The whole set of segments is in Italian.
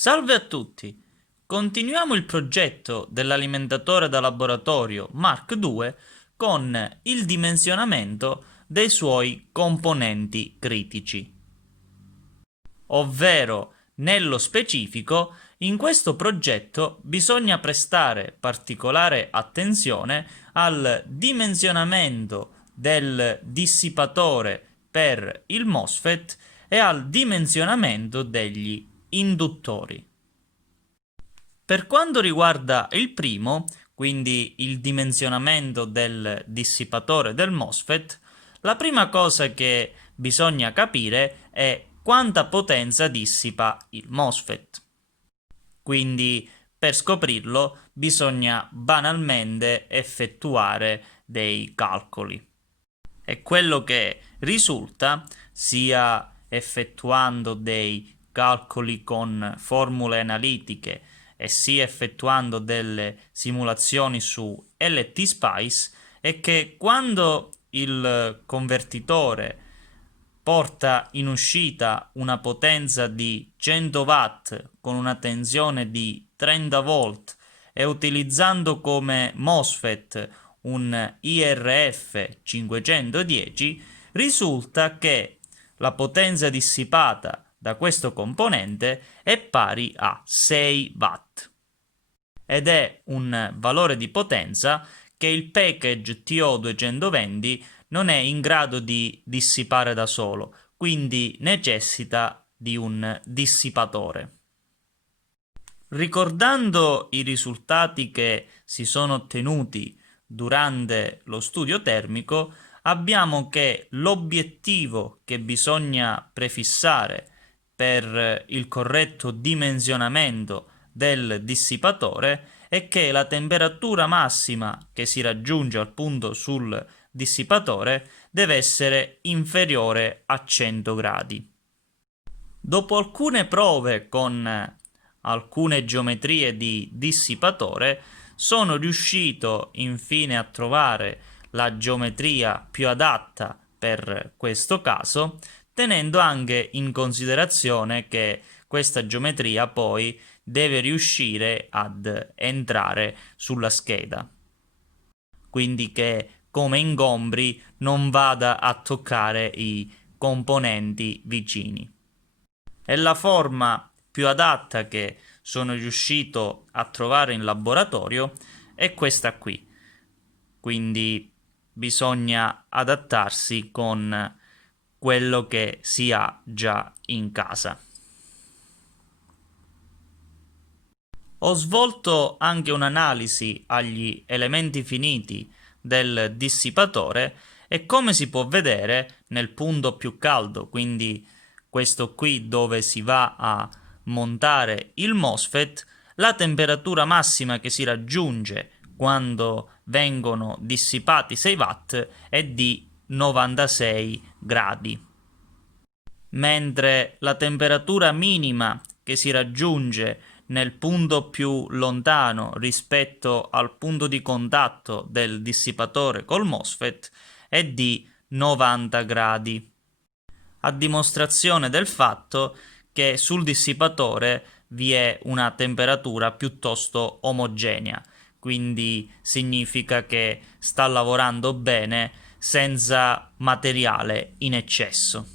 Salve a tutti! Continuiamo il progetto dell'alimentatore da laboratorio Mark II con il dimensionamento dei suoi componenti critici. Ovvero, nello specifico, in questo progetto bisogna prestare particolare attenzione al dimensionamento del dissipatore per il MOSFET e al dimensionamento degli induttori. Per quanto riguarda il primo, quindi il dimensionamento del dissipatore del MOSFET, la prima cosa che bisogna capire è quanta potenza dissipa il MOSFET. Quindi per scoprirlo bisogna banalmente effettuare dei calcoli. E quello che risulta, sia effettuando dei calcoli con formule analitiche e sia effettuando delle simulazioni su LT-Spice, è che quando il convertitore porta in uscita una potenza di 100 watt con una tensione di 30 volt e utilizzando come MOSFET un IRF 510, risulta che la potenza dissipata da questo componente è pari a 6 watt ed è un valore di potenza che il package TO220 non è in grado di dissipare da solo, quindi necessita di un dissipatore. Ricordando i risultati che si sono ottenuti durante lo studio termico, abbiamo che l'obiettivo che bisogna prefissare per il corretto dimensionamento del dissipatore è che la temperatura massima che si raggiunge appunto sul dissipatore deve essere inferiore a 100 gradi. Dopo alcune prove con alcune geometrie di dissipatore, sono riuscito infine a trovare la geometria più adatta per questo caso, tenendo anche in considerazione che questa geometria poi deve riuscire ad entrare sulla scheda, quindi che come ingombri non vada a toccare i componenti vicini. E la forma più adatta che sono riuscito a trovare in laboratorio è questa qui. Quindi bisogna adattarsi con quello che si ha già in casa. Ho svolto anche un'analisi agli elementi finiti del dissipatore e come si può vedere nel punto più caldo, quindi questo qui dove si va a montare il MOSFET, la temperatura massima che si raggiunge quando vengono dissipati 6 watt è di 96 gradi, mentre la temperatura minima che si raggiunge nel punto più lontano rispetto al punto di contatto del dissipatore col MOSFET è di 90 gradi, a dimostrazione del fatto che sul dissipatore vi è una temperatura piuttosto omogenea, quindi significa che sta lavorando bene senza materiale in eccesso.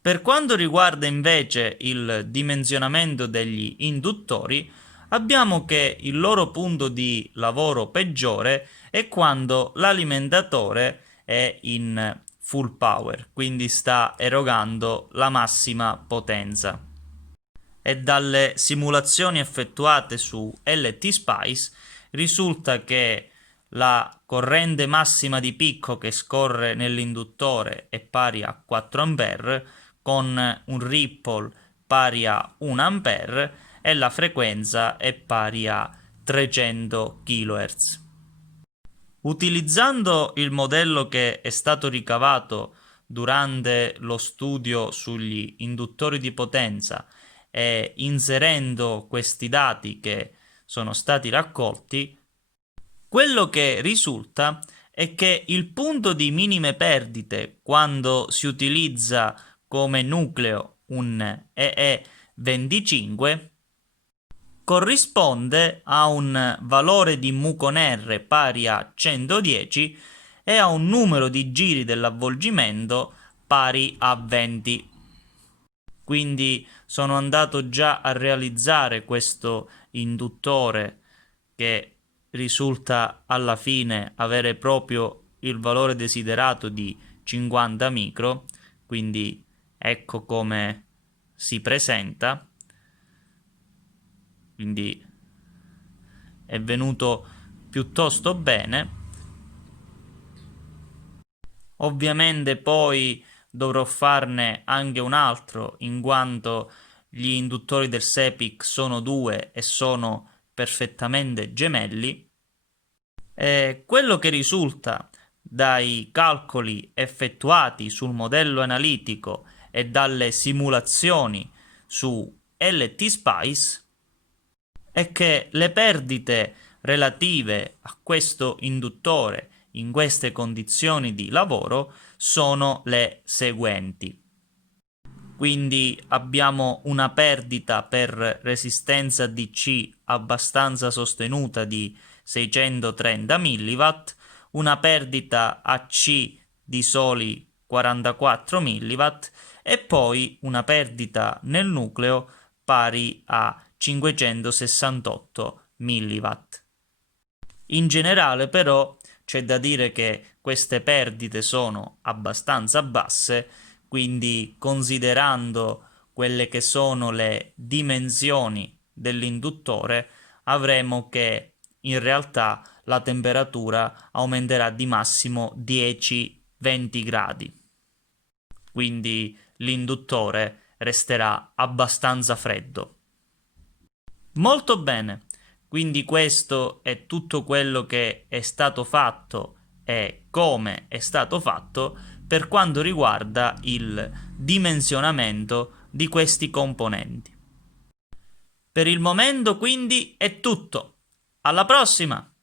Per quanto riguarda invece il dimensionamento degli induttori, abbiamo che il loro punto di lavoro peggiore è quando l'alimentatore è in full power, quindi sta erogando la massima potenza. E dalle simulazioni effettuate su LT-Spice risulta che la corrente massima di picco che scorre nell'induttore è pari a 4 A, con un ripple pari a 1 A e la frequenza è pari a 300 kHz. Utilizzando il modello che è stato ricavato durante lo studio sugli induttori di potenza e inserendo questi dati che sono stati raccolti, quello che risulta è che il punto di minime perdite quando si utilizza come nucleo un 25 corrisponde a un valore di mu con R pari a 110 e a un numero di giri dell'avvolgimento pari a 20. Quindi sono andato già a realizzare questo induttore che risulta alla fine avere proprio il valore desiderato di 50 micro, quindi ecco come si presenta. Quindi è venuto piuttosto bene. Ovviamente poi dovrò farne anche un altro, in quanto gli induttori del SEPIC sono due e sono perfettamente gemelli. Quello che risulta dai calcoli effettuati sul modello analitico e dalle simulazioni su LT-Spice è che le perdite relative a questo induttore in queste condizioni di lavoro sono le seguenti. Quindi abbiamo una perdita per resistenza DC abbastanza sostenuta di 630 mW, una perdita AC di soli 44 mW e poi una perdita nel nucleo pari a 568 mW. In generale però c'è da dire che queste perdite sono abbastanza basse, quindi considerando quelle che sono le dimensioni dell'induttore avremo che in realtà la temperatura aumenterà di massimo 10-20 gradi. Quindi l'induttore resterà abbastanza freddo. Molto bene, quindi questo è tutto quello che è stato fatto e come è stato fatto per quanto riguarda il dimensionamento di questi componenti. Per il momento quindi è tutto. Alla prossima!